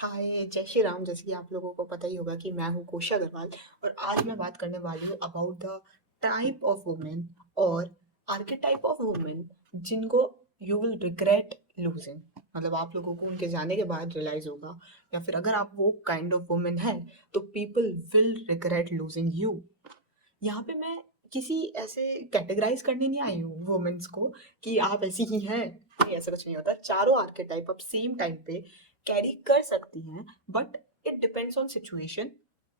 हाय जय श्री राम। जैसे कि आप लोगों को पता ही होगा कि मैं हूँ कोशा अग्रवाल और आज मैं बात करने वाली हूँ about the type of women और आर्केटाइप ऑफ वुमेन जिनको यू विल रिग्रेट लूजिंग। मतलब आप लोगों को उनके जाने के बाद रियलाइज होगा या फिर अगर आप वो काइंड ऑफ वुमेन है तो people will regret losing you. यहाँ पे मैं किसी ऐसे कैटेगराइज करने नहीं आई हूँ वुमेन्स को कि आप ऐसी ही हैं। नहीं, ऐसा कुछ नहीं होता। चारों आर्केटाइप आप सेम टाइम पे कैरी कर सकती हैं, but it depends on situation,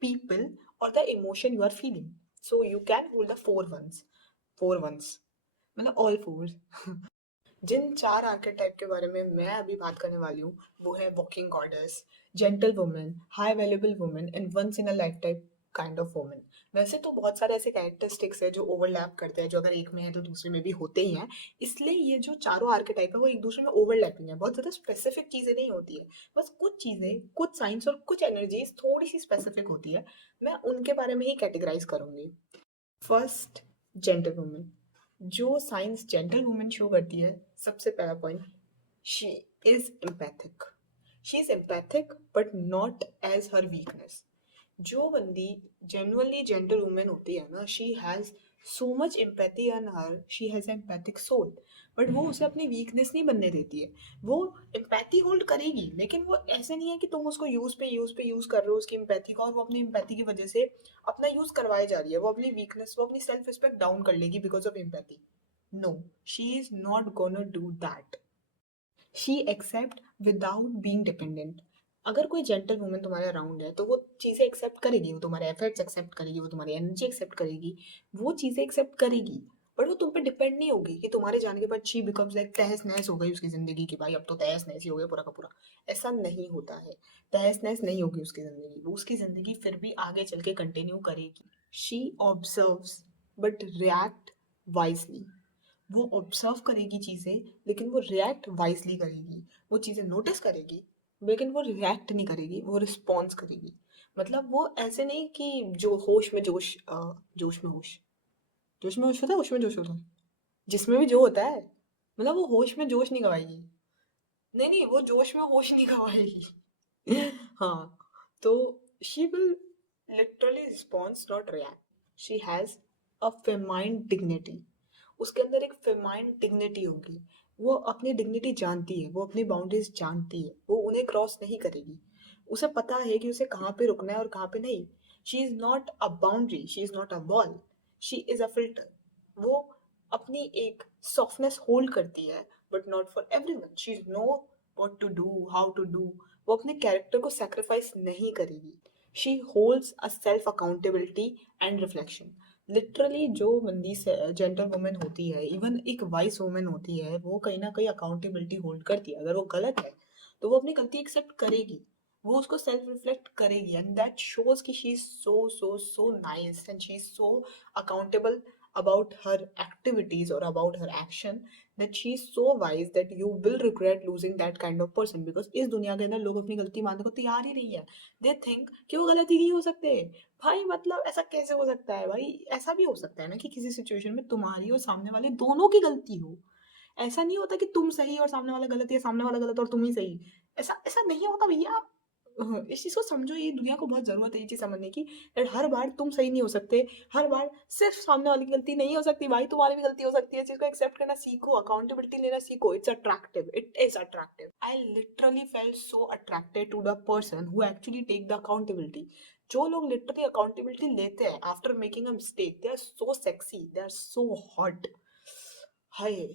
people और the emotion you are feeling. So you can hold the four ones मतलब ऑल फोर्स। जिन चार आर्केटाइप के बारे में मैं अभी बात करने वाली हूँ वो है walking goddess, gentle women, high valuable women and once in a life type kind of women. वैसे तो बहुत सारे ऐसे कैरेक्टरिस्टिक्स है जो ओवरलैप करते हैं, जो अगर एक में है तो दूसरे में भी होते ही हैं। इसलिए ये जो चारों आर्केटाइप है वो एक दूसरे में ओवरलैपिंग है, बहुत ज़्यादा स्पेसिफिक चीज़ें नहीं होती है। बस कुछ चीज़ें, कुछ साइंस और कुछ एनर्जीज थोड़ी सी स्पेसिफिक होती है। मैं उनके बारे में ही कैटेगराइज करूंगी। First, gentle women. जो साइंस जेंटल वुमेन शो करती है, सबसे पहला point, she is empathic. She is empathic but not as her weakness. जो बंदी जेन्युइनली जेंटल वुमेन होती है ना, she has so much empathy in her, she has empathic soul. But वो उसे अपनी वीकनेस नहीं बनने देती है। वो एम्पैथी होल्ड करेगी, लेकिन वो ऐसे नहीं है कि तुम उसको यूज कर रहे हो उसकी एम्पैथी को, और वो अपनी एम्पैथी की वजह से अपना यूज करवाए जा रही है। वो अपनी वीकनेस, वो अपनी सेल्फ रिस्पेक्ट डाउन कर लेगी because of empathy. No, she is not gonna do that. She accept without being dependent. अगर कोई जेंटल वुमन तुम्हारे अराउंड है तो वो चीज़ें एक्सेप्ट करेगी, वो तुम्हारे एफर्ट्स एक्सेप्ट करेगी, वो तुम्हारी एनर्जी एक्सेप्ट करेगी, वो चीज़ें एक्सेप्ट करेगी। बट वो तुम पे डिपेंड नहीं होगी कि तुम्हारे जाने के बाद शी बिकम्स लाइक तहस नहस हो गई उसकी ज़िंदगी की, भाई अब तो तहस नहस ही हो गया पूरा का पूरा। ऐसा नहीं होता है। तहस नहस नहीं होगी उसकी ज़िंदगी, वो उसकी ज़िंदगी फिर भी आगे चल के कंटिन्यू करेगी। She observes but react wisely. वो ऑब्जर्व करेगी चीज़ें, लेकिन वो रिएक्ट वाइजली करेगी। वो चीज़ें नोटिस करेगी, लेकिन वो रिएक्ट नहीं करेगी, वो रिस्पॉन्स करेगी। मतलब वो ऐसे नहीं कि जो होश में जोश, जोश में होश, जोश में होश होता है, होश में जोश होता है, जिसमें भी जो होता है। मतलब वो होश में जोश नहीं गवाएगी। नहीं नहीं, वो जोश में होश नहीं गवाएगी। हाँ, तो she will literally response not react. She has a famine dignity. उसके अंदर एक फेमाइन डिग्निटी होगी। वो अपनी डिग्निटी जानती है, वो अपनी बाउंड्रीज जानती है, वो उन्हें क्रॉस नहीं करेगी। उसे पता है कि उसे कहाँ पे रुकना है और कहाँ पे नहीं। She is not a boundary, she is not a wall, she is a filter. वो अपनी एक सॉफ्टनेस होल्ड करती है, but not for everyone. She know what to do, how to do. वो अपने कैरेक्टर को सेक्रीफाइस नहीं करेगी। She holds a self accountability and reflection. Literally जो बंदी जेंटल वुमेन होती है, इवन एक वाइस वुमेन होती है, वो कहीं ना कहीं अकाउंटेबिलिटी होल्ड करती है। अगर वो गलत है तो वो अपनी गलती एक्सेप्ट करेगी, वो उसको सेल्फ रिफ्लेक्ट करेगी, एंड दैट शोज कि she is so so so nice and she is so accountable about her activities or about her action, that she is so wise that you will regret losing that kind of person, because इस दुनिया के अंदर लोग अपनी गलती मानने को तैयार ही नहीं है। दे थिंक कि वो गलत ही नहीं हो सकते। भाई मतलब ऐसा कैसे हो सकता है भाई? ऐसा भी हो सकता है ना कि किसी सिचुएशन में तुम्हारी और सामने वाले दोनों की गलती हो। ऐसा नहीं होता कि तुम सही और सामने वाला गलत, या सामने वाला गलत और तुम ही सही। ऐसा ऐसा नहीं होता भैया। इस चीज़ को समझो, ये दुनिया को बहुत ज़रूरत है ये चीज़ समझने की। हर बार तुम सही नहीं हो सकते, हर बार सिर्फ सामने वाले की गलती नहीं हो सकती भाई, तुम्हारी भी गलती हो सकती है। इस चीज़ को एक्सेप्ट करना सीखो, अकाउंटेबिलिटी लेना सीखो। It's attractive, it is attractive. I literally felt so attracted to the person who actually take the accountability. जो लोग लिटरली अकाउंटेबिलिटी लेते हैं after making a mistake, they are so sexy, they are so hot. हाय।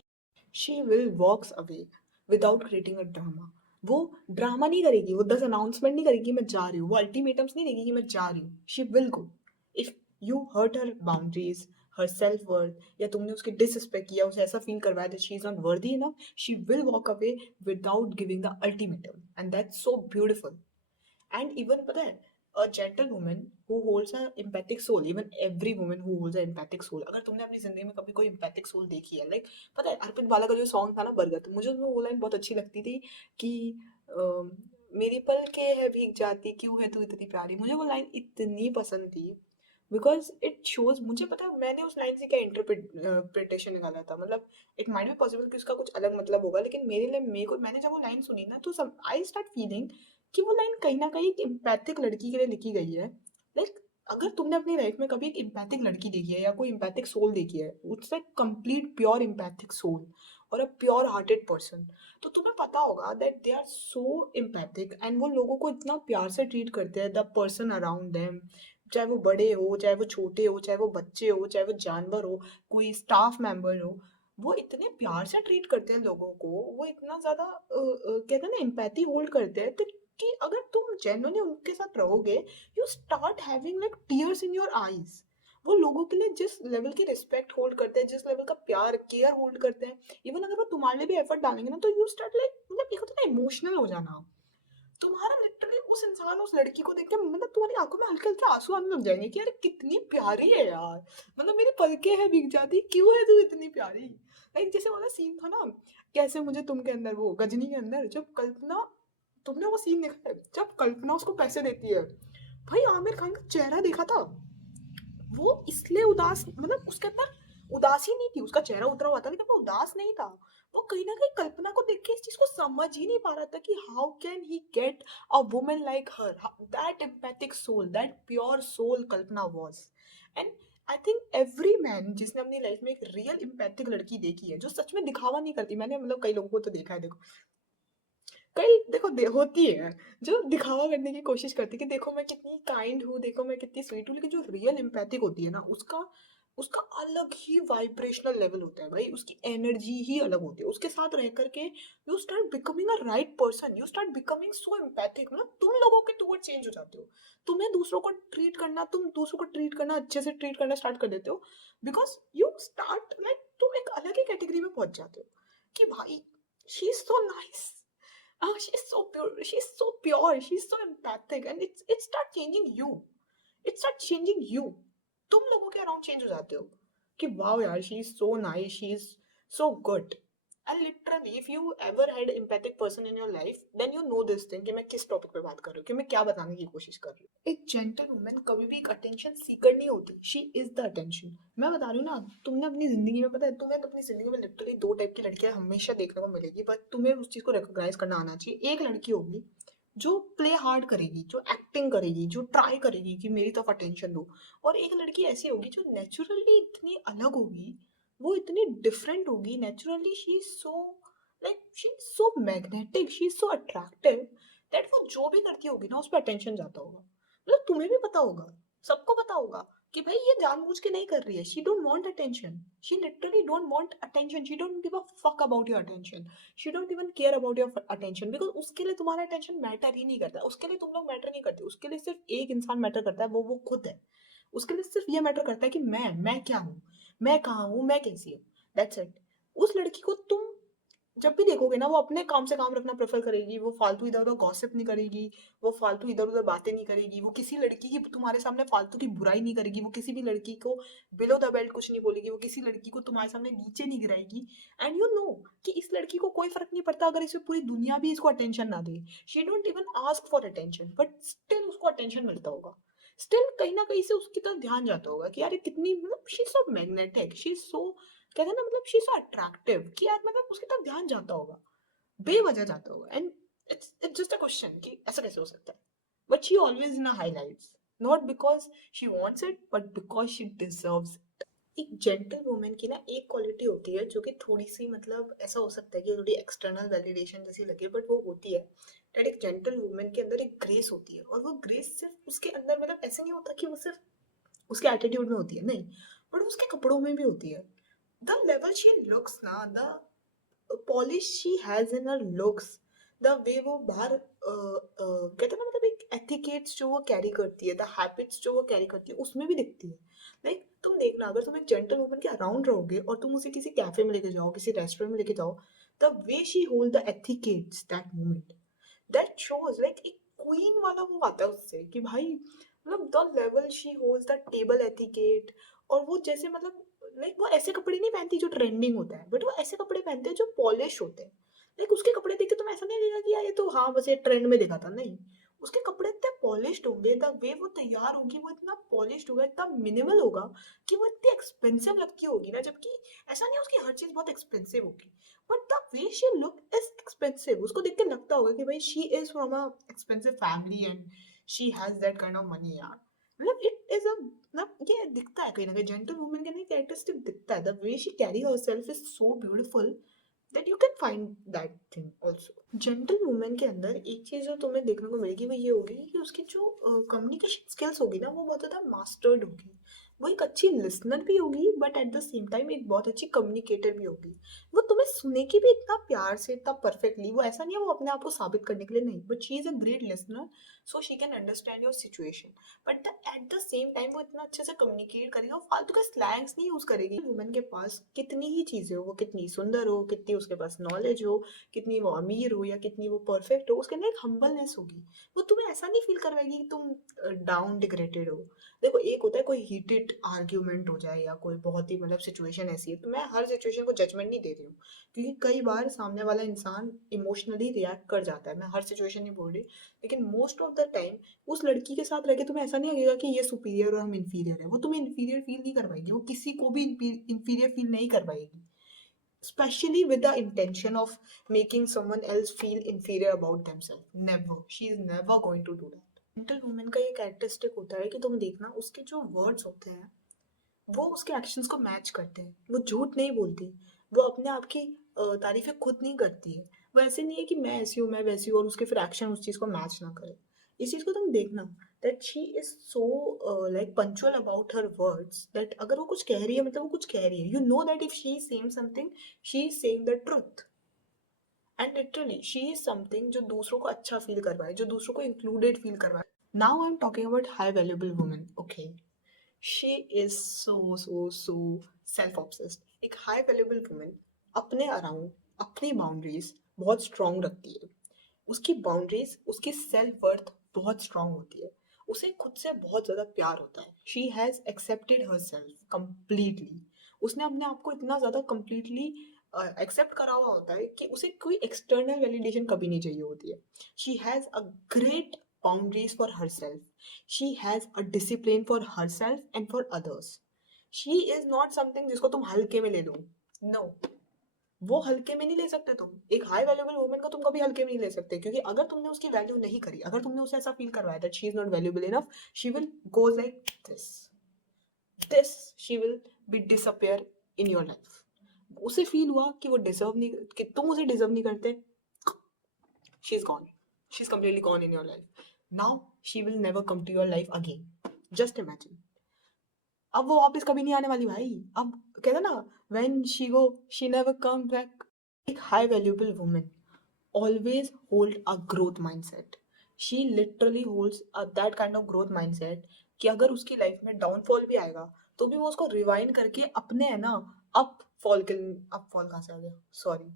She will walks away without creating a drama. वो drama नहीं करेगी, वो 10 announcement नहीं करेगी मैं जा रही हूँ, वो अल्टीमेटम्स नहीं देगी कि मैं जा रही हूँ। She will go. If you hurt her boundaries, her self worth, या तुमने उसकी डिसरिस्पेक्ट किया, उसे ऐसा फील करवाया that she is not worthy enough, she will walk away without giving the ultimatum, and that's so beautiful. And even पता है, a gentle woman who holds a empathic soul, even every woman who holds a empathic soul, अगर तुमने अपनी जिंदगी में कभी कोई empathic soul देखी है, लाइक पता है अर्पित बाला का जो सॉन्ग था ना बरगद, मुझे उसमें वो लाइन बहुत अच्छी लगती थी कि अम, मेरी पल के है भीग जाती, क्यों है तू इतनी प्यारी। मुझे वो लाइन इतनी पसंद थी बिकॉज इट शोज, मुझे पता है मैंने उस लाइन से क्या इंटरप्रिटेशन निकाला था। मतलब इट माइट बी पॉसिबल कि उसका कुछ अलग मतलब होगा, लेकिन मेरे लिए, मेरे को, मैंने जब वो लाइन सुनी ना तो आई स्टार्ट फीलिंग कि वो लाइन कहीं ना कहीं एक एम्पैथिक लड़की के लिए लिखी गई है। लाइक अगर तुमने अपनी लाइफ में कभी एक एम्पैथिक लड़की देखी है या कोई एम्पैथिक सोल देखी है, it's like complete pure empathic soul और अ प्योर हार्टेड पर्सन, तो तुम्हें पता होगा that they are so empathic and वो लोगों को इतना प्यार से ट्रीट करते हैं, द पर्सन अराउंड देम, चाहे वो बड़े हो, चाहे वो छोटे हो, चाहे वो बच्चे हो, चाहे वो जानवर हो, कोई स्टाफ मेंबर हो, वो इतने प्यार से ट्रीट करते हैं लोगों को, वो इतना ज़्यादा कहते हैं ना एम्पैथी होल्ड करते हैं, तो कि अगर तुम जेन्युइनली उनके साथ रहोगे, you start having like tears in your eyes. वो लोगों के लिए जिस लेवल की रिस्पेक्ट होल्ड करते हैं, जिस लेवल का प्यार केयर होल्ड करते हैं, इवन अगर वो तुम्हारे लिए भी एफर्ट डालेंगे ना, तो यू स्टार्ट लाइक मतलब एक होता है इमोशनल हो जाना। तुम्हारा लिटरली उस इंसान, उस लड़की को देख के मतलब तुम्हारी आंखों में हल्के हल्के आंसू आने लग जाएंगे कि यार कितनी प्यारी है यार, मतलब मेरी पलकें हैं भीग जाती, क्यों है तू इतनी प्यारी। लाइक जैसे वाला सीन था ना, कैसे मुझे तुम के अंदर, वो गजनी के अंदर जब कल्पना, तुमने वो सीन देखा है जब कल्पना उसको पैसे देती है, भाई आमिर खान का चेहरा देखा था, वो इसलिए उदास, मतलब उसके अंदर उदासी नहीं थी, उसका चेहरा उतरा हुआ था लेकिन वो उदास नहीं था। वो कहीं ना कहीं कल्पना को देख के इस चीज को समझ ही नहीं पा रहा था कि how can he get a woman like her, that empathic soul, that pure soul Kalpana was. And I think every man जिसने अपनी लाइफ में एक रियल एम्पैथिक लड़की देखी है जो सच में दिखावा नहीं करती, मैंने मतलब कई लोगों को तो देखा है, देखो कई देखो होती है जो दिखावा करने की कोशिश करती है कि देखो मैं कितनी काइंड हूँ, देखो मैं कितनी स्वीट हूँ, लेकिन जो रियल एम्पैथिक होती है ना, उसका उसका अलग ही वाइब्रेशनल लेवल होता है भाई, उसकी एनर्जी ही अलग होती है, उसके साथ रह करके you start becoming a right person, you start becoming so empathic, मतलब तुम लोगों के टूवर्ड चेंज हो जाते हो। तुम्हें दूसरों को ट्रीट करना, तुम दूसरों को ट्रीट करना अच्छे से ट्रीट करना स्टार्ट कर देते हो, बिकॉज यू स्टार्ट लाइक तुम एक अलग ही कैटेगरी में पहुंच जाते हो कि भाई she is so nice, oh, she's so pure, she's so pure, she's so empathic, and it start changing you, it start changing you, तुम लोगों के अराउंड चेंज हो जाते हो कि वाओ यार she is so nice, she is so good. And literally if you ever had empathic person in your life then you know this thing कि मैं किस टॉपिक पे बात कर रही हूँ, कि मैं क्या बताने की कोशिश कर रही हूँ। एक जेंटल वुमन कभी भी एक अटेंशन सीकर नहीं होती, शी इज द अटेंशन। मैं बता रही हूँ ना, तुमने अपनी जिंदगी में, पता है तुम्हें अपनी जिंदगी में लिटरली दो टाइप की लड़कियां हमेशा देखने को मिलेगी, बट तुम्हें उस चीज को रिकॉग्नाइज करना आना चाहिए। एक लड़की होगी जो प्ले हार्ड करेगी, जो एक्टिंग करेगी, जो ट्राई करेगी कि मेरी तरफ अटेंशन दो, और एक लड़की ऐसी होगी जो नेचुरली इतनी अलग होगी, वो इतनी डिफरेंट होगी naturally, she is so like she is so magnetic, she is so attractive, that वो जो भी करती होगी ना उस पर अटेंशन जाता होगा। मतलब तुम्हें भी पता होगा, सबको पता होगा कि भाई ये जानबूझ के नहीं कर रही है, she don't want attention, she literally don't want attention, she don't give a fuck about your attention, she don't even care about your attention, because उसके लिए तुम्हारा अटेंशन मैटर ही नहीं करता, उसके लिए तुम लोग मैटर नहीं करते, उसके लिए सिर्फ एक इंसान मैटर करता है, वो खुद है। उसके लिए सिर्फ ये मैटर करता है कि मैं क्या हूँ, मैं कहाँ हूँ, मैं कैसी हूँ, दैट्स इट। उस लड़की को तुम जब भी देखोगे ना, वो अपने काम से काम रखना प्रेफर करेगी, वो फालतू इधर उधर गॉसिप नहीं करेगी, वो फालतू इधर उधर बातें नहीं करेगी, वो किसी लड़की की तुम्हारे सामने फालतू की बुराई नहीं करेगी, वो किसी भी लड़की को बिलो द बेल्ट कुछ नहीं बोलेगी, वो किसी लड़की को तुम्हारे सामने नीचे नहीं गिराएगी। एंड यू नो कि इस लड़की को कोई फर्क नहीं पड़ता अगर इसे पूरी दुनिया भी इसको अटेंशन ना दे, she don't even ask for attention, but still उसको अटेंशन मिलता होगा, स्टिल कहीं ना कहीं से उसकी तरफ ध्यान जाता होगा कि यार ये कितनी, मतलब she is so magnetic, she is सो, कहते हैं ना, मतलब शी इज सो अट्रैक्टिव, कि यार मतलब उसकी तरफ ध्यान जाता होगा, बेवजह जाता होगा। And it's just a question कि ऐसा कैसे हो सकता है, but she always in highlights, not because she wants it but because she deserves it. एक जेंटल वुमेन की ना एक क्वालिटी होती है जो कि थोड़ी सी, मतलब ऐसा हो सकता है कि थोड़ी एक्सटर्नल वैलिडेशन जैसी लगे, बट वो होती है दैट एक जेंटल वुमेन के अंदर एक ग्रेस होती है, और वो ग्रेस सिर्फ उसके अंदर, मतलब ऐसे नहीं होता कि वो सिर्फ उसके एटीट्यूड में होती है, नहीं, बट उसके कपड़ों में भी होती है। द लेवल शी लुक्स ना, the polish she has in her looks, the way वो बाहर कहते हैं ना, मतलब एक एथिकेट्स जो वो कैरी करती है, द हैबिट्स जो वो कैरी करती है, उसमें भी दिखती है। लाइक तुम देखना, अगर तुम एक जेंटल वुमन के अराउंड रहोगे और तुम उसे किसी कैफे में लेके जाओ, किसी रेस्टोरेंट में लेके जाओ, the way she hold the etiquettes that moment, that shows like एक क्वीन वाला वो आता है उससे कि भाई, मतलब the level she holds the table etiquette, और वो जैसे मतलब लाइक वो ऐसे कपड़े नहीं पहनती जो ट्रेंडिंग होता है, बट वो ऐसे कपड़े पहनते हैं जो पॉलिश होते हैं। लाइक उसके कपड़े देख के तुम्हें ऐसा नहीं लगेगा कि यार ये तो हाँ बस ये ट्रेंड में दिखा था, नहीं, उसके कपड़े इतने पॉलिश्ड होंगे, द वे वो तैयार होगी वो इतना पॉलिश्ड होगा, इतना मिनिमल होगा कि वो इतनी एक्सपेंसिव लगती होगी ना, जबकि ऐसा नहीं है उसकी हर चीज बहुत एक्सपेंसिव होगी, but the way she look is expensive. उसको देख के लगता होगा कि भाई she is from a expensive family and she has that kind of money यार। मतलब इट इज अ, मतलब ये दिखता है कहीं ना कहीं जेंटल वुमन के अंदर कैरेक्टरिस्टिक दिखता है, the way she carry herself is so beautiful that you can find that thing also। Gentle women के अंदर एक चीज जो तुम्हें देखने को मिलेगी वो ये होगी कि उसकी जो कम्युनिकेशन स्किल्स होगी ना वो बहुत ज्यादा मास्टर्ड होगी। वो एक अच्छी लिसनर भी होगी but at the same time एक बहुत अच्छी कम्युनिकेटर भी होगी। वो तुम्हें सुनेगी भी इतना प्यार से, इतना परफेक्टली। वो ऐसा नहीं है वो अपने आप को साबित करने के लिए, नहीं, but she is a great listener, so she can understand your situation. But at the same time वो इतना अच्छे से कम्युनिकेट करेगी, वो फालतू के स्लैंग्स नहीं यूज करेगी। वुमन के पास कितनी ही चीजें हो, वो कितनी सुंदर हो, कितनी उसके पास नॉलेज हो, कितनी वो अमीर हो या कितनी वो परफेक्ट हो, उसके अंदर एक हम्बलनेस होगी। वो तुम्हें ऐसा नहीं फील करवाएगी कि तुम डाउन डिग्रेडेड हो। देखो एक होता है कोई हीटेड आर्ग्यूमेंट हो जाए या कोई बहुत ही मतलब सिचुएशन ऐसी है, तो मैं हर सिचुएशन को जजमेंट नहीं दे रही हूँ, क्योंकि कई बार सामने वाला इंसान इमोशनली रिएक्ट कर जाता है। मैं हर सिचुएशन नहीं बोल रही, लेकिन मोस्ट ऑफ द टाइम उस लड़की के साथ रह के तुम्हें ऐसा नहीं लगेगा कि ये सुपीरियर और हम इन्फीरियर है। वो तुम्हें इन्फीरियर फील नहीं करवाएगी, वो किसी को भी इन्फीरियर फील नहीं करवाएगी, especially with the intention of making someone else feel inferior about themselves. Never, she is never going to do that। Gentle women का ये कैरेक्टरिस्टिक होता है कि तुम देखना उसके जो वर्ड्स होते हैं वो उसके एक्शंस को मैच करते हैं। वो झूठ नहीं बोलती, वो अपने आप की तारीफें खुद नहीं करती है। वो ऐसे नहीं है कि मैं ऐसी हूँ मैं वैसी हूँ और उसके फिर एक्शन उस चीज़ को मैच ना करे। इस चीज़ को तुम देखना that she is so like punctual about her words, that अगर वो कुछ कह रही है मतलब वो कुछ कह रही है। You know that if she is saying something she is saying the truth, and literally she is something जो दूसरों को अच्छा फील करवाए, जो दूसरों को इंक्लूडेड फील करवाए। Now I am talking about high valuable women. Okay, she is so self obsessed. एक हाई वैल्यूएबल वुमेन अपने अराउंड अपनी बाउंड्रीज बहुत स्ट्रांग रखती है। उसकी बाउंड्रीज, उसकी सेल्फ वर्थ बहुत स्ट्रांग होती है। उसे खुद से बहुत ज्यादा प्यार होता है। She has accepted her self completely. उसने अपने आप को इतना ज्यादा कम्प्लीटली एक्सेप्ट करा हुआ होता है कि उसे कोई एक्सटर्नल वैलिडेशन कभी नहीं चाहिए होती है। She has a great boundaries for her self. She has a discipline for her self and for others. She is not something जिसको तुम हल्के में ले लो। नो, वो हल्के में नहीं ले सकते तुम। एक हाई वैल्यूएबल वुमन को तुम कभी हल्के में नहीं ले सकते, क्योंकि अगर तुमने उसकी वैल्यू नहीं करी, अगर तुमने उसे ऐसा फील करवाया that she is not valuable enough, she will goes like this this she will be disappear in your life. उसे फील हुआ कि वो डिजर्व नहीं, कि तुम उसे डिजर्व नहीं करते, she is gone, she is completely gone in your life। now she will never come to your life again। just imagine, अब वो वापस कभी नहीं आने वाली भाई। अब कहते ना, when she go she never come back। एक high valuable woman always hold a growth mindset। she literally holds that kind of growth mindset कि अगर उसकी लाइफ में डाउनफॉल भी आएगा तो भी वो उसको रिवाइंड करके अपने है ना अप फॉल के, अप फॉल कहाँ से आ गया, सॉरी,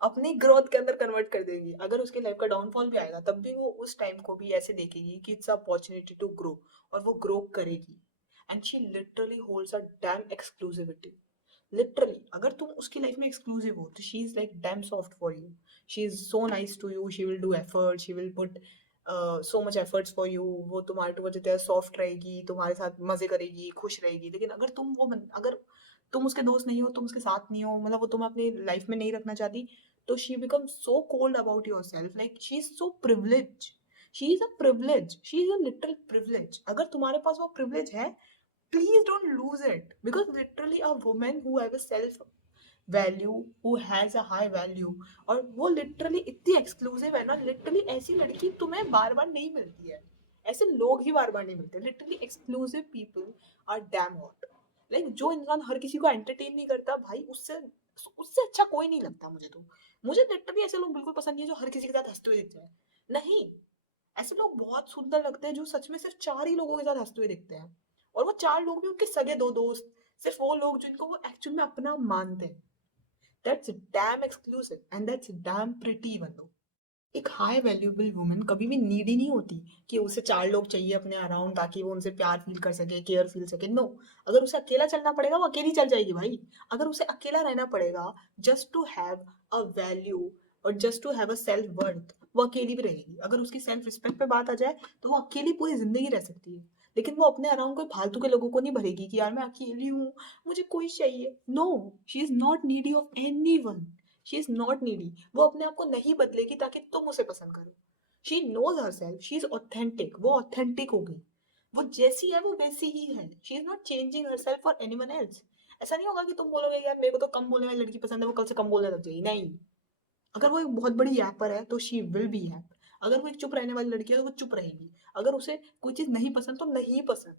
अपनी ग्रोथ के अंदर कन्वर्ट कर देगी। अगर उसकी लाइफ का डाउनफॉल भी आएगा तब भी वो उस टाइम को भी ऐसे देखेगी कि इट्स अपॉर्चुनिटी टू ग्रो, और वो ग्रो करेगी। And she literally holds a damn exclusivity. Literally अगर तुम उसकी लाइफ में एक्सक्लूसिव हो तो she is like damn soft for you. She is so nice to you, she will do effort, she will put so much efforts for you. वो तुम्हारे to वजह soft रहेगी, तुम्हारे साथ मजे करेगी, खुश रहेगी। लेकिन अगर तुम अगर तुम उसके दोस्त नहीं हो, तुम उसके साथ नहीं हो, मतलब वो तुम्हें अपनी लाइफ में नहीं रखना चाहती, तो she become so cold about your self, like she is so privilege. She is a privilege, she is a little privilege. अगर तुम्हारे पास वो प्रिविलेज है, please don't lose it, because literally a woman who have a self value, who has a high value, और वो literally इतनी exclusive है ना, literally ऐसी लड़की तुम्हें बार बार नहीं मिलती है। ऐसे लोग ही बार बार नहीं मिलते। Literally exclusive people are damn hot. Like जो इंसान हर किसी को एंटरटेन नहीं करता भाई, उससे उससे अच्छा कोई नहीं लगता मुझे तो। मुझे लिटरली ऐसे लोग बिल्कुल पसंद नहीं है जो हर किसी के साथ हंसते हुए दिख जाए। नहीं, ऐसे लोग बहुत सुंदर लगते हैं जो सच में सिर्फ 4 ही लोगों के साथ हंसते हुए दिखते हैं, और वो 4 लोग भी उनके सगे 2 दोस्त, सिर्फ वो लोग जिनको वो एक्चुअल में अपना मानते हैं। That's dam exclusive and that's dam pretty even though. एक हाई वैल्यूएबल वुमन कभी भी नीडी नहीं होती कि उसे 4 लोग चाहिए अपने अराउंड ताकि वो उनसे प्यार फील कर सके, केयर फील सके। नो, अगर उसे अकेला चलना पड़ेगा वो अकेली चल जाएगी भाई। अगर उसे अकेला रहना पड़ेगा just to have a value और just to have a self worth, वो अकेली भी रहेगी। अगर उसकी सेल्फ रिस्पेक्ट पे बात आ जाए तो वो अकेली पूरी जिंदगी रह सकती है, लेकिन वो अपने अराउंड कोई फालतू के लोगों को नहीं भरेगी कि यार मैं अकेली हूँ, मुझे कोई चाहिए। No, she is not needy of any one. She is not needy. वो अपने आप को नहीं बदलेगी ताकि तुम उसे पसंद करो। She knows herself, she is authentic, वो ऑथेंटिक होगी। वो जैसी है वो वैसी ही है। She is not changing herself for anyone else. ऐसा नहीं होगा कि तुम बोलोगे यार मेरे को तो कम बोलने वाली लड़की पसंद है, वो कल से कम बोलने लग जाएगी। नहीं। अगर वो एक बहुत बड़ी यैपर है तो शी विल बी यैप। अगर वो एक चुप रहने वाली लड़की है तो वो चुप रहेगी। अगर उसे कोई चीज नहीं पसंद तो नहीं पसंद।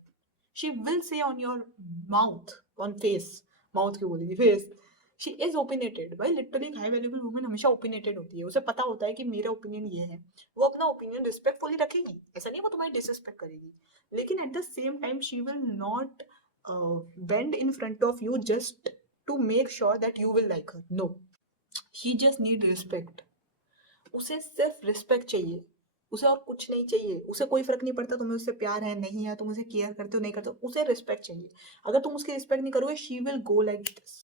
She will say on your mouth, on face. Mouth क्यों बोलेगी, फेस। She is opinionated. भाई लिटरली एक हाई वैल्यूबल वुमन हमेशा ओपिनियटेड होती है। उसे पता होता है कि मेरा ओपिनियन ये है। वो अपना ओपिनियन रिस्पेक्टफुली रखेगी, ऐसा नहीं वो तुम्हारी डिसरिस्पेक्ट करेगी। लेकिन at the same time she will not bend in front of you just to make sure that you will like her. No, she just need respect. उसे सिर्फ रिस्पेक्ट चाहिए। उसे और कुछ नहीं चाहिए। उसे कोई फर्क नहीं पड़ता तुम्हें उससे प्यार है नहीं है, तुम उसे केयर करते हो नहीं करते हो, उसे रिस्पेक्ट चाहिए। अगर तुम उसकी रिस्पेक्ट नहीं करोगे she will go like this.